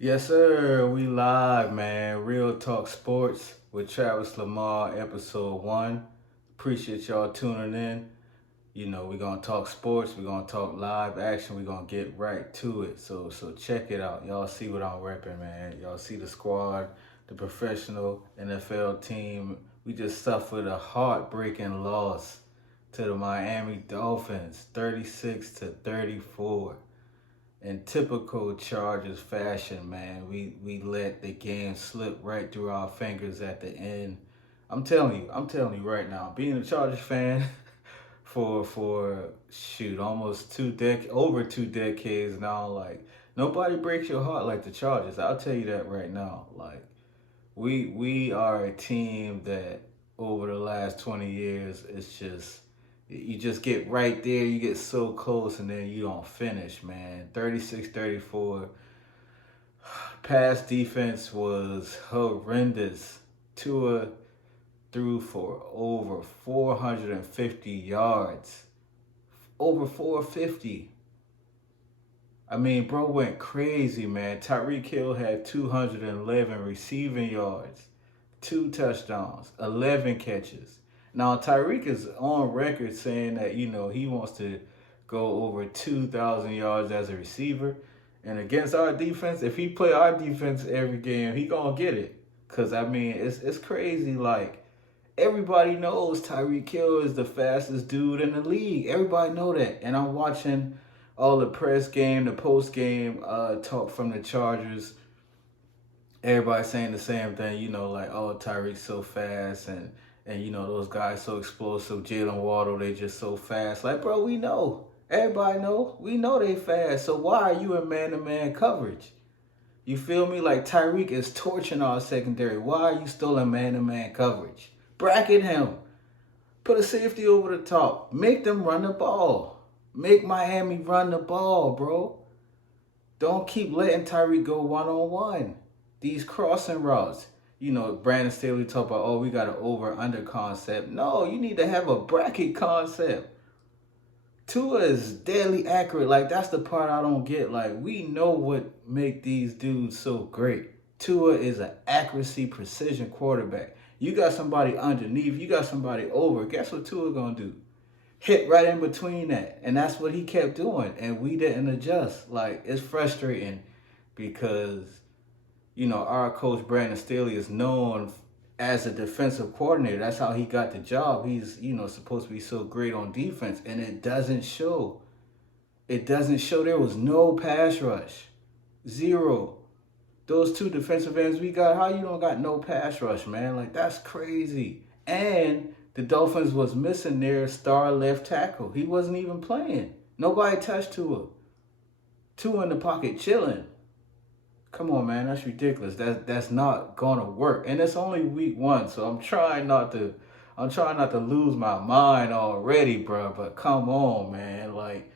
Yes, sir. We live, man. Real Talk Sports with Travis Lamar, episode one. Appreciate y'all tuning in. We're gonna talk sports. We're gonna talk live action. We're gonna get right to it. So check it out. Y'all see what I'm repping, man. Y'all see the squad, the professional NFL team. We just suffered a heartbreaking loss to the Miami Dolphins, 36-34. In typical Chargers fashion, man, we let the game slip right through our fingers at the end. I'm telling you right now, being a Chargers fan for shoot almost over 2 decades now, like nobody breaks your heart like the Chargers. I'll tell you that right now. Like we are a team that over the last 20 years, it's just you just get right there, you get so close, and then you don't finish, man. 36-34. Pass defense was horrendous. Tua threw for over 450 yards. Over 450. I mean, bro went crazy, man. Tyreek Hill had 211 receiving yards, 2 touchdowns, 11 catches. Now, Tyreek is on record saying that, he wants to go over 2,000 yards as a receiver. And against our defense, if he play our defense every game, he going to get it. Because, I mean, it's crazy. Like, everybody knows Tyreek Hill is the fastest dude in the league. Everybody know that. And I'm watching all the press game, the post game talk from the Chargers. Everybody saying the same thing, like, oh, Tyreek's so fast, and those guys so explosive. Jalen Waddle, they just so fast. Like, bro, we know. Everybody know. We know they fast. So why are you in man-to-man coverage? You feel me? Like, Tyreek is torching our secondary. Why are you still in man-to-man coverage? Bracket him. Put a safety over the top. Make them run the ball. Make Miami run the ball, bro. Don't keep letting Tyreek go one-on-one. These crossing routes. Brandon Staley talk about, oh, we got an over-under concept. No, you need to have a bracket concept. Tua is deadly accurate. Like, that's the part I don't get. Like, we know what make these dudes so great. Tua is an accuracy, precision quarterback. You got somebody underneath, you got somebody over. Guess what Tua gonna do? Hit right in between that. And that's what he kept doing. And we didn't adjust. Like, it's frustrating because, our coach Brandon Staley is known as a defensive coordinator. That's how he got the job. He's, supposed to be so great on defense. And it doesn't show. It doesn't show. There was no pass rush. Zero. Those two defensive ends we got, how you don't got no pass rush, man? Like, that's crazy. And the Dolphins was missing their star left tackle. He wasn't even playing. Nobody touched Tua. Tua in the pocket chilling. Come on, man, that's ridiculous. That's not gonna work. And it's only week one, so I'm trying not to lose my mind already, bro. But come on, man. Like,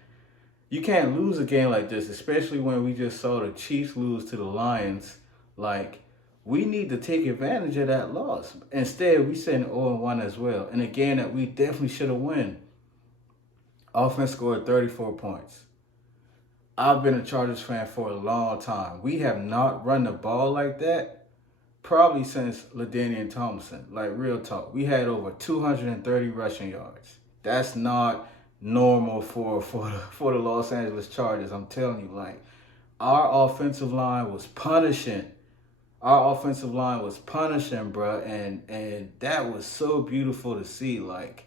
you can't lose a game like this, especially when we just saw the Chiefs lose to the Lions. Like, we need to take advantage of that loss. Instead, we sitting 0-1 as well. In a game that we definitely should have won. Offense scored 34 points. I've been a Chargers fan for a long time. We have not run the ball like that probably since LaDainian Tomlinson. Like, real talk. We had over 230 rushing yards. That's not normal for the Los Angeles Chargers. I'm telling you, like, our offensive line was punishing. Our offensive line was punishing, bro, and that was so beautiful to see. Like,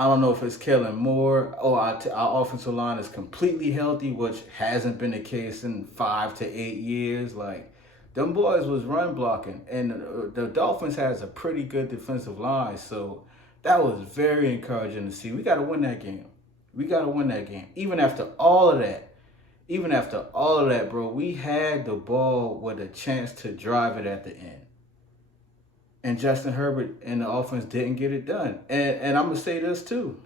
I don't know if it's Kellen Moore. Oh, our offensive line is completely healthy, which hasn't been the case in 5 to 8 years. Like, them boys was run blocking, and the Dolphins has a pretty good defensive line, so that was very encouraging to see. We got to win that game. We got to win that game. Even after all of that, bro, we had the ball with a chance to drive it at the end. And Justin Herbert and the offense didn't get it done. And I'm going to say this too.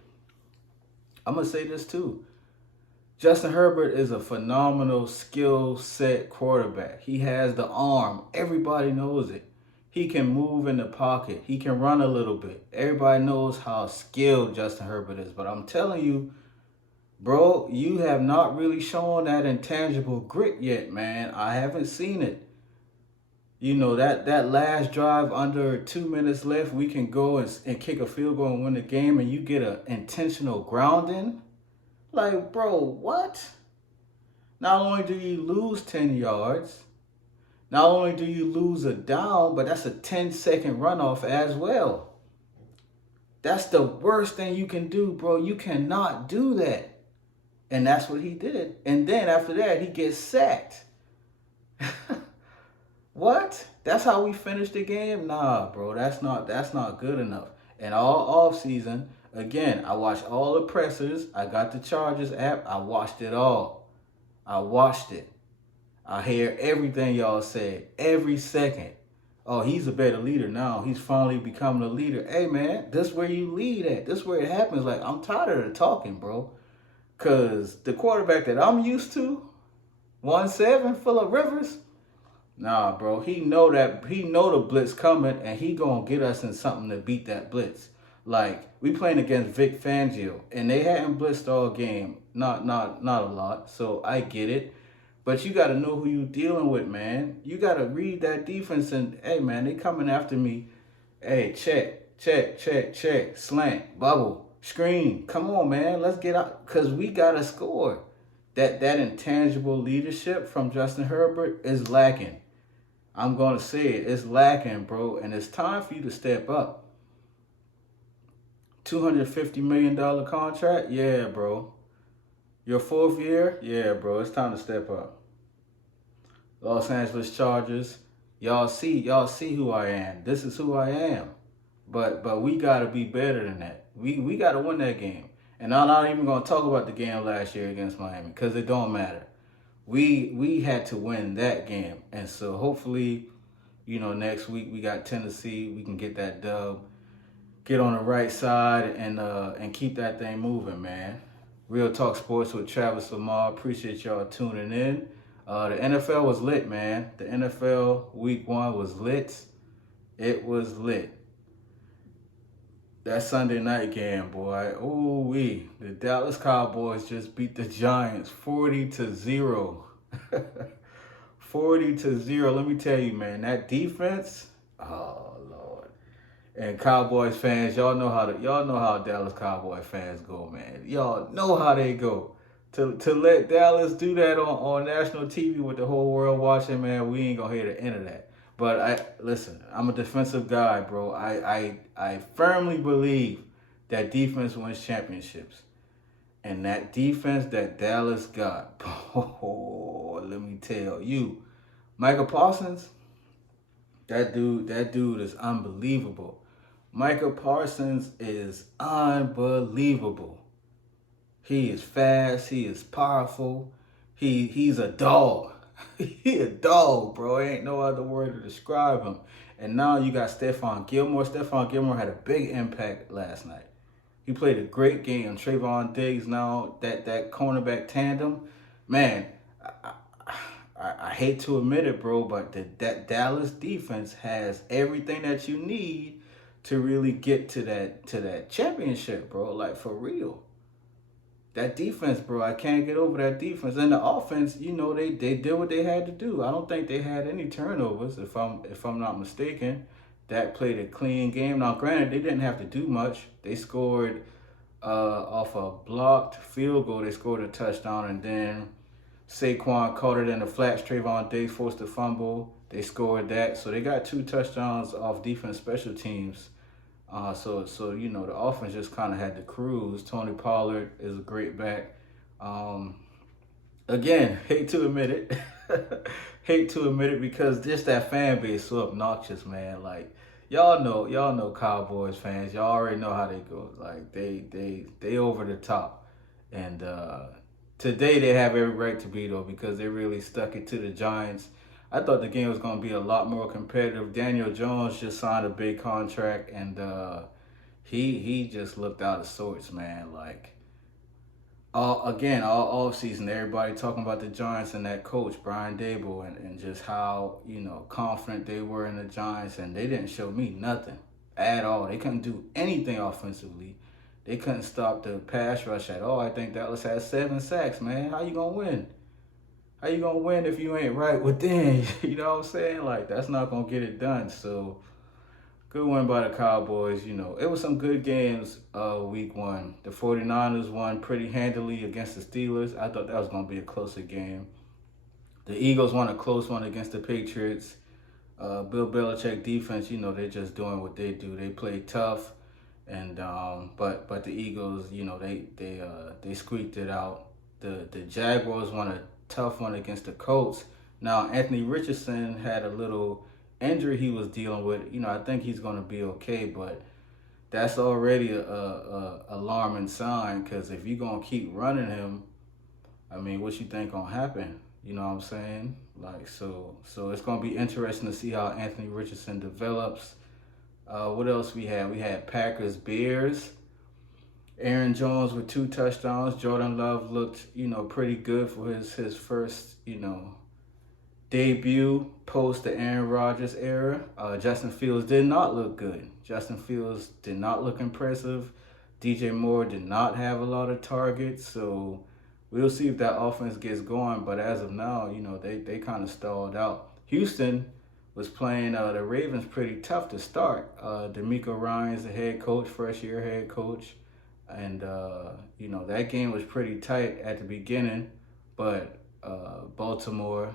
Justin Herbert is a phenomenal skill set quarterback. He has the arm. Everybody knows it. He can move in the pocket. He can run a little bit. Everybody knows how skilled Justin Herbert is. But I'm telling you, Bro, you have not really shown that intangible grit yet, man. I haven't seen it. You know, that last drive under 2 minutes left, we can go and kick a field goal and win the game, and you get a intentional grounding. Like, bro, what? Not only do you lose 10 yards, not only do you lose a down, but that's a 10-second runoff as well. That's the worst thing you can do, bro. You cannot do that. And that's what he did. And then after that, he gets sacked. What? That's how we finished the game? Nah, bro. That's not good enough. And all off season, again, I watched all the pressers. I got the Chargers app. I watched it all. I watched it. I hear everything y'all said every second. Oh, he's a better leader now. He's finally becoming a leader. Hey, man, this where you lead at. This where it happens. Like, I'm tired of the talking, bro. Because the quarterback that I'm used to, 1-7, full of Rivers, nah, bro. He know the blitz coming, and he gonna get us in something to beat that blitz. Like, we playing against Vic Fangio, and they hadn't blitzed all game. Not a lot. So I get it. But you got to know who you dealing with, man. You got to read that defense and, hey, man, they coming after me. Hey, check, slant, bubble, screen. Come on, man, let's get out because we got to score. That intangible leadership from Justin Herbert is lacking. I'm going to say it. It's lacking, bro, and it's time for you to step up. $250 million contract? Yeah, bro. Your fourth year? Yeah, bro. It's time to step up. Los Angeles Chargers, y'all see who I am. This is who I am. But we gotta be better than that. We gotta win that game. And I'm not even gonna talk about the game last year against Miami because it don't matter. We had to win that game, and so hopefully, next week we got Tennessee. We can get that dub, get on the right side, and keep that thing moving, man. Real Talk Sports with Travis Lamar. Appreciate y'all tuning in. The NFL was lit, man. The NFL Week 1 was lit. It was lit. That Sunday night game, boy. Ooh-wee. The Dallas Cowboys just beat the Giants 40-0. 40-0. Let me tell you, man, that defense, oh Lord. And Cowboys fans, y'all know how Dallas Cowboy fans go, man. Y'all know how they go. To let Dallas do that on national TV with the whole world watching, man, we ain't gonna hear the end of that. But listen, I'm a defensive guy, bro. I firmly believe that defense wins championships. And that defense that Dallas got, oh, let me tell you, Michael Parsons, that dude is unbelievable. Michael Parsons is unbelievable. He is fast. He is powerful. He's a dog. He a dog, bro. Ain't no other word to describe him. And now you got Stephon Gilmore. Stephon Gilmore had a big impact last night. He played a great game. Trayvon Diggs now, that cornerback tandem. Man, I hate to admit it, bro, but that Dallas defense has everything that you need to really get to that championship, bro. Like, for real. That defense, bro, I can't get over that defense. And the offense, they did what they had to do. I don't think they had any turnovers, if I'm not mistaken. Dak played a clean game. Now, granted, they didn't have to do much. They scored off a blocked field goal. They scored a touchdown, and then Saquon caught it in the flats. Trayvon Diggs forced a fumble. They scored that. So they got 2 touchdowns off defense special teams. So the offense just kind of had to cruise. Tony Pollard is a great back. Again, hate to admit it. Hate to admit it because just that fan base so obnoxious, man. Like, y'all know Cowboys fans. Y'all already know how they go. Like, they over the top. And today they have every right to be, though, because they really stuck it to the Giants. I thought the game was going to be a lot more competitive. Daniel Jones just signed a big contract, and he just looked out of sorts, man. Like, all offseason, everybody talking about the Giants and that coach, Brian Dable, and just how, confident they were in the Giants, and they didn't show me nothing at all. They couldn't do anything offensively. They couldn't stop the pass rush at all. I think Dallas had 7 sacks, man. How you gonna win? How you gonna win if you ain't right within? You know what I'm saying? Like, that's not gonna get it done. So good win by the Cowboys. It was some good games week one. The 49ers won pretty handily against the Steelers. I thought that was going to be a closer game. The Eagles won a close one against the Patriots. Bill Belichick defense, they're just doing what they do. They play tough, and but the Eagles, they squeaked it out. The Jaguars won a tough one against the Colts. Now Anthony Richardson had a little injury he was dealing with. I think he's going to be okay, but that's already a alarming sign, because if you're going to keep running him, I mean, what you think going to happen? You know what I'm saying? Like, so it's going to be interesting to see how Anthony Richardson develops. What else we had? We had Packers Bears. Aaron Jones with 2 touchdowns. Jordan Love looked, pretty good for his first, debut post the Aaron Rodgers era. Justin Fields did not look good. Justin Fields did not look impressive. DJ Moore did not have a lot of targets. So we'll see if that offense gets going. But as of now, they kind of stalled out. Houston was playing the Ravens pretty tough to start. D'Amico Ryan's the head coach, first year head coach. And, that game was pretty tight at the beginning. But Baltimore,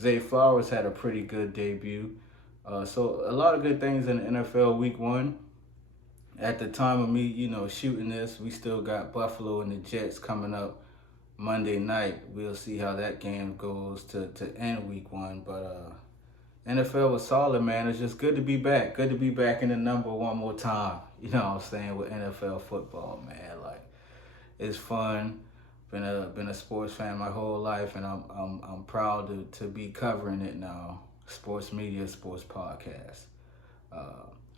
Zay Flowers had a pretty good debut. So a lot of good things in the NFL week one. At the time of me, shooting this, we still got Buffalo and the Jets coming up Monday night. We'll see how that game goes to end week one. But NFL was solid, man. It's just good to be back. Good to be back in the number one more time. You know what I'm saying, with NFL football, man. Like, it's fun. Been a sports fan my whole life, and I'm proud to be covering it now. Sports media, sports podcast.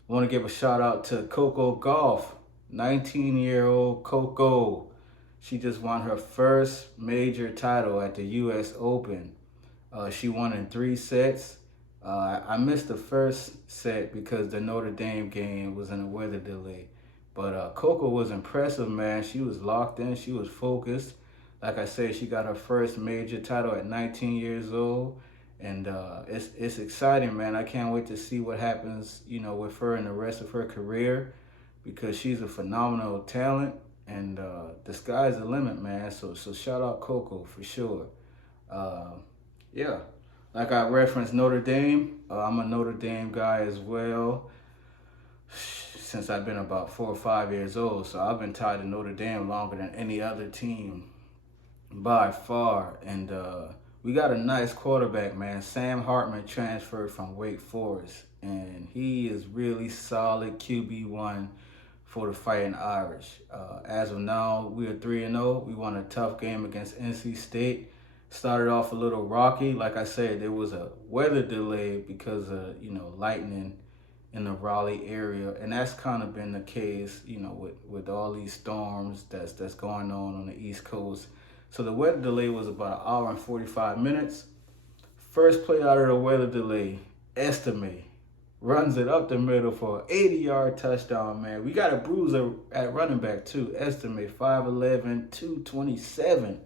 Want to give a shout out to Coco Gauff, 19-year-old Coco. She just won her first major title at the U.S. Open. She won in 3 sets. I missed the first set because the Notre Dame game was in a weather delay. But Coco was impressive, man. She was locked in. She was focused. Like I said, she got her first major title at 19 years old. And it's exciting, man. I can't wait to see what happens, with her and the rest of her career, because she's a phenomenal talent. And the sky's the limit, man. So shout out Coco for sure. Yeah. Like I referenced Notre Dame. I'm a Notre Dame guy as well, since I've been about 4 or 5 years old. So I've been tied to Notre Dame longer than any other team by far. And we got a nice quarterback, man. Sam Hartman transferred from Wake Forest, and he is really solid QB1 for the Fighting Irish. As of now, we are 3-0. We won a tough game against NC State. Started off a little rocky. Like I said, there was a weather delay because of, lightning in the Raleigh area. And that's kind of been the case, with all these storms that's going on the East Coast. So the weather delay was about 1 hour and 45 minutes. First play out of the weather delay, Estime runs it up the middle for an 80-yard touchdown, man. We got a bruiser at running back too. Estime, 5'11", 227.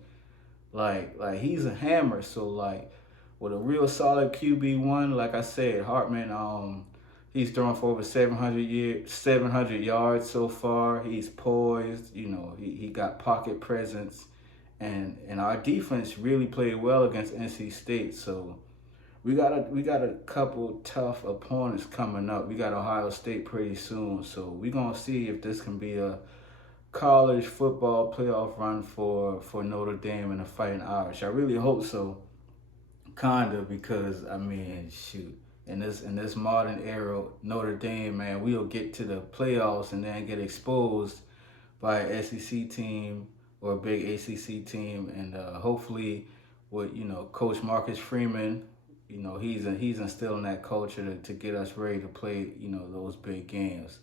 Like he's a hammer. So like, with a real solid QB1, like I said, Hartman, he's thrown for over 700 yards so far. He's poised. He got pocket presence, and our defense really played well against NC State. So we got a couple tough opponents coming up. We got Ohio State pretty soon. So we're gonna see if this can be a college football playoff run for Notre Dame and the Fighting Irish. I really hope so, kinda, because I mean, shoot, in this modern era, Notre Dame, man, we'll get to the playoffs and then get exposed by an SEC team or a big ACC team, and hopefully, with Coach Marcus Freeman, he's instilling that culture to get us ready to play those big games.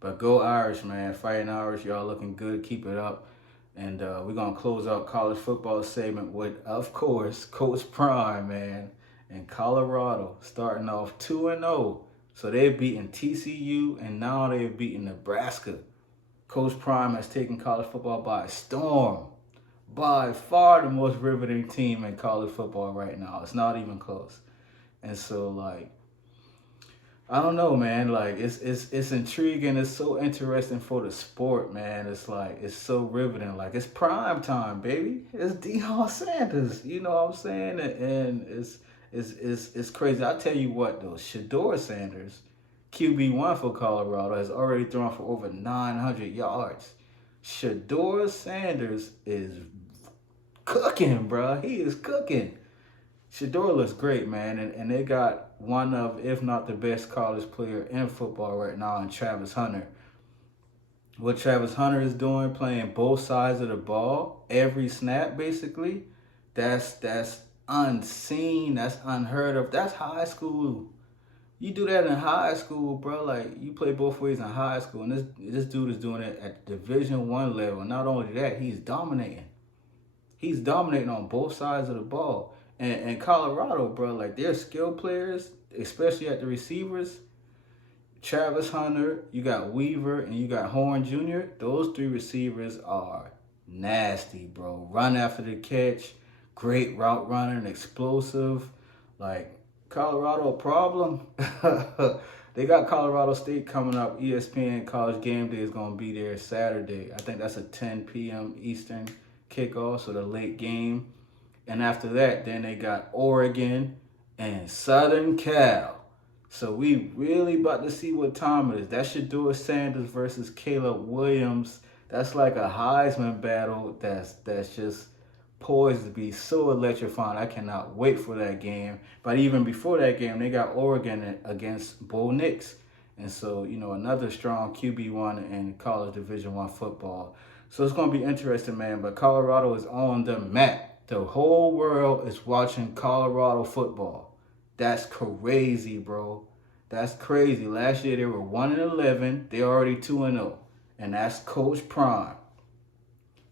But go Irish, man. Fighting Irish, y'all looking good. Keep it up. And we're going to close out college football segment with, of course, Coach Prime, man, in Colorado, starting off 2-0. So they're beating TCU, and now they're beating Nebraska. Coach Prime has taken college football by storm. By far the most riveting team in college football right now. It's not even close. And so like I don't know, man. Like it's intriguing. It's so interesting for the sport, man. It's like it's so riveting. Like it's prime time, baby. It's Deion Sanders. You know what I'm saying? And it's crazy. I tell you what though, Shador Sanders, QB1 for Colorado, has already thrown for over 900 yards. Shador Sanders is cooking, bro. He is cooking. Shador looks great, man, and they got one of, if not the best college player in football right now in Travis Hunter. What Travis Hunter is doing, playing both sides of the ball, every snap basically, that's unseen, that's unheard of. That's high school. You do that in high school, bro. Like you play both ways in high school, and this dude is doing it at Division 1 level. Not only that, he's dominating. He's dominating on both sides of the ball. And Colorado, bro, like their skill players, especially at the receivers, Travis Hunter, you got Weaver, and you got Horn Jr. Those three receivers are nasty, bro. Run after the catch, great route running, explosive. Like Colorado, a problem. They got Colorado State coming up. ESPN College Game Day is gonna be there Saturday. I think that's a 10 p.m. Eastern kickoff, so the late game. And after that, then they got Oregon and Southern Cal. So we really about to see what time it is. That Shador Sanders versus Caleb Williams. That's like a Heisman battle that's just poised to be so electrifying. I cannot wait for that game. But even before that game, they got Oregon against Bo Nix. And so, you know, another strong QB1 in college Division 1 football. So it's going to be interesting, man. But Colorado is on the map. The whole world is watching Colorado football. That's crazy, bro. That's crazy. Last year they were 1-11. They're already 2-0. And that's Coach Prime.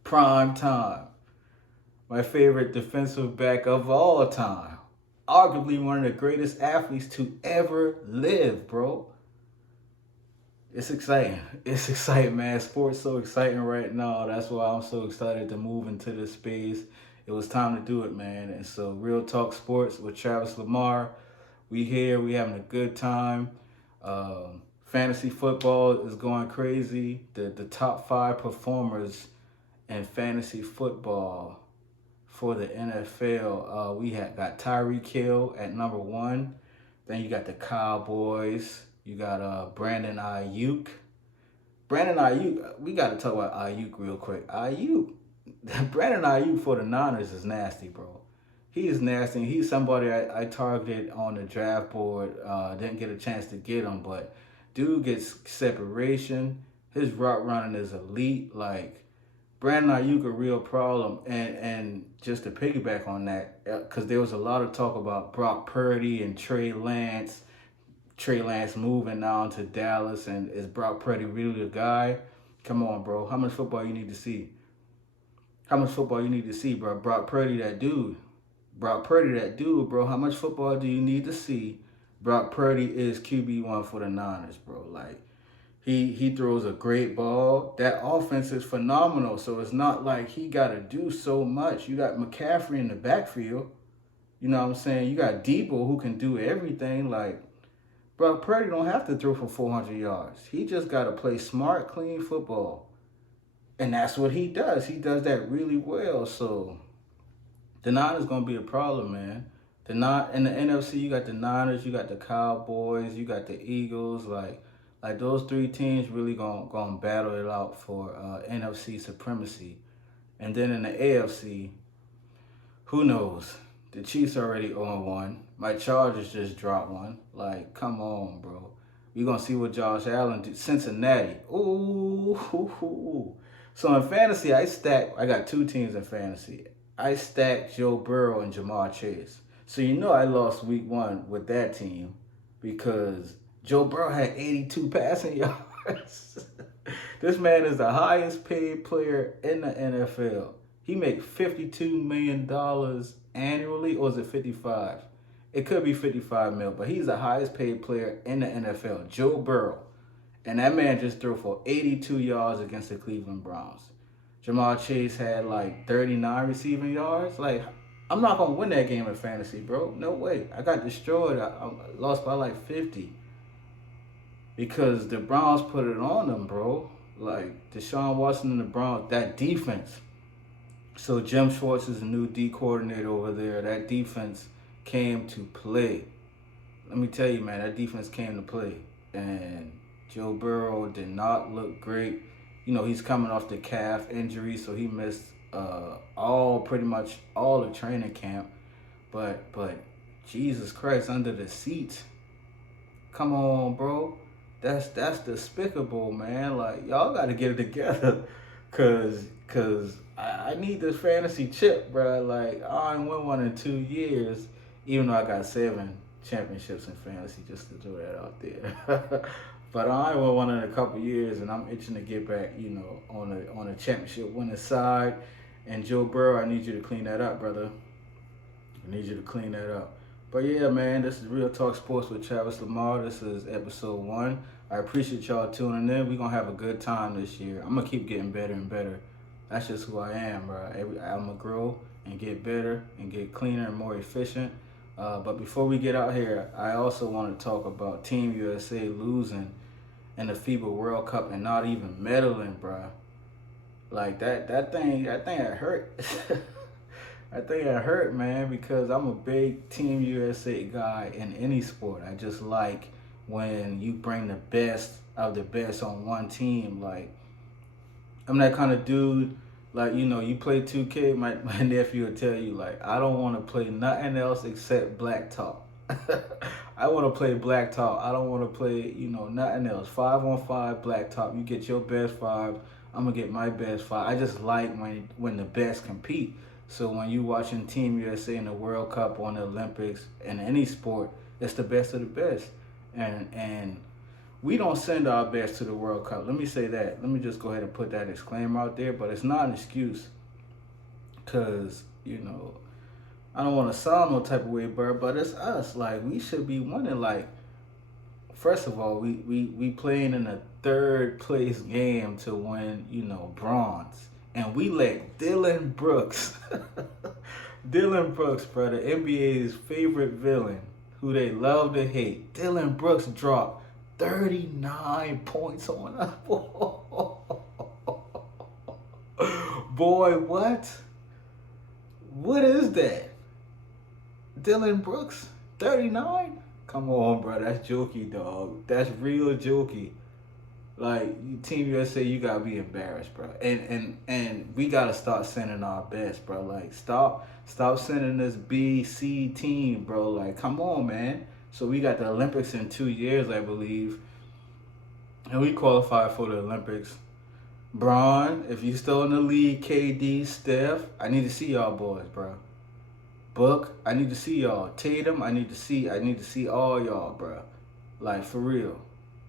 Prime time. My favorite defensive back of all time. Arguably one of the greatest athletes to ever live, bro. It's exciting. It's exciting, man. Sports so exciting right now. That's why I'm so excited to move into this space. It was time to do it, man. And so Real Talk Sports with Travis Lamar. We here. We having a good time. Fantasy football is going crazy. The top 5 performers in fantasy football for the NFL. We got Tyreek Hill at number 1. Then you got the Cowboys. You got Brandon Ayuk. Brandon Ayuk, we got to talk about Ayuk real quick. Brandon Ayuk for the Niners is nasty, bro. He is nasty. He's somebody I targeted on the draft board. Didn't get a chance to get him, but dude gets separation. His route running is elite. Like, Brandon Ayuk a real problem. And just to piggyback on that, because there was a lot of talk about Brock Purdy and Trey Lance. Trey Lance moving now to Dallas, and is Brock Purdy really the guy? Come on, bro. How much football you need to see? How much football you need to see, bro? Brock Purdy, that dude. Brock Purdy, that dude, bro. How much football do you need to see? Brock Purdy is QB1 for the Niners, bro. Like, he throws a great ball. That offense is phenomenal, so it's not like he got to do so much. You got McCaffrey in the backfield. You know what I'm saying? You got Debo who can do everything. Like, Brock Purdy don't have to throw for 400 yards. He just got to play smart, clean football. And that's what he does. He does that really well. So the Niners going to be a problem, man. In the NFC, you got the Niners, you got the Cowboys, you got the Eagles. Like those 3 teams really gonna battle it out for NFC supremacy. And then in the AFC, who knows? The Chiefs already 0-1. My Chargers just dropped one. Like, come on, bro. We're going to see what Josh Allen do. Cincinnati. Ooh. So in fantasy, I got 2 teams in fantasy. I stacked Joe Burrow and Jamar Chase. So you know I lost week 1 with that team because Joe Burrow had 82 passing yards. This man is the highest paid player in the NFL. He makes $52 million annually, or is it 55? It could be 55 mil, but he's the highest paid player in the NFL, Joe Burrow. And that man just threw for 82 yards against the Cleveland Browns. Jamal Chase had like 39 receiving yards. Like, I'm not going to win that game in fantasy, bro. No way. I got destroyed. I lost by like 50 because the Browns put it on them, bro. Like, Deshaun Watson and the Browns, that defense. So Jim Schwartz is the new D coordinator over there. That defense came to play. Let me tell you, man, that defense came to play. And Joe Burrow did not look great. You know, he's coming off the calf injury, so he missed pretty much all the training camp. But Jesus Christ, under the seats. Come on, bro. That's despicable, man. Like, y'all got to get it together. Cause I need this fantasy chip, bro. Like, I ain't won one in 2 years, even though I got 7 championships in fantasy, just to throw that out there. But I ain't won one in a couple years, and I'm itching to get back, you know, on a championship winning side. And Joe Burrow, I need you to clean that up, brother. I need you to clean that up. But yeah, man, this is Real Talk Sports with Travis Lamar. This is episode 1. I appreciate y'all tuning in. We're going to have a good time this year. I'm going to keep getting better and better. That's just who I am, bro. I'm going to grow and get better and get cleaner and more efficient. But before we get out here, I also want to talk about Team USA losing in the FIBA World Cup and not even medaling, bro. Like, that thing hurt. That thing hurt, man, because I'm a big Team USA guy in any sport. I just like when you bring the best of the best on one team. Like, I'm that kind of dude, like, you know, you play 2K, my nephew will tell you, like, I don't want to play nothing else except black top. I want to play black top. I don't want to play, you know, nothing else. 5-on-5 black top. You get your best 5. I'm going to get my best 5. I just like when the best compete. So when you watching Team USA in the World Cup or in the Olympics, in any sport, it's the best of the best. And we don't send our best to the World Cup. Let me say that. Let me just go ahead and put that disclaimer out there. But it's not an excuse. Because, you know, I don't want to sound no type of way, bro, but it's us. Like, we should be winning. Like, first of all, we playing in a 3rd place game to win, you know, bronze. And we let Dylan Brooks, Dylan Brooks, bro, the NBA's favorite villain, who they love to hate, Dylan Brooks dropped 39 points on us. Boy, what? What is that? Dylan Brooks, 39? Come on, bro, that's jokey, dog. That's real jokey. Like, Team USA, you gotta be embarrassed, bro. And we gotta start sending our best, bro. Like, stop sending this B, C team, bro. Like, come on, man. So we got the Olympics in 2 years, I believe. And we qualified for the Olympics. Bron, if you still in the league, KD, Steph, I need to see y'all boys, bro. Book, I need to see y'all. Tatum, I need to see all y'all, bro. Like, for real.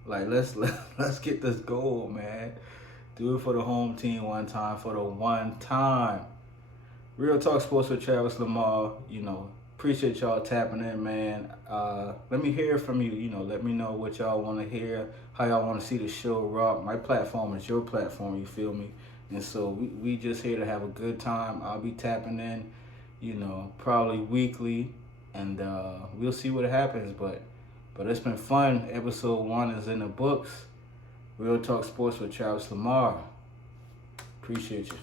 Like, let's get this goal, man. Do it for the home team one time, for the one time. Real Talk Sports with Travis Lamar. You know, appreciate y'all tapping in, man. Let me hear from you. You know, let me know what y'all want to hear, how y'all want to see the show rock. My platform is your platform, you feel me? And so we just here to have a good time. I'll be tapping in, you know, probably weekly, and we'll see what happens, but it's been fun. Episode 1 is in the books. Real Talk Sports with Travis Lamar. Appreciate you.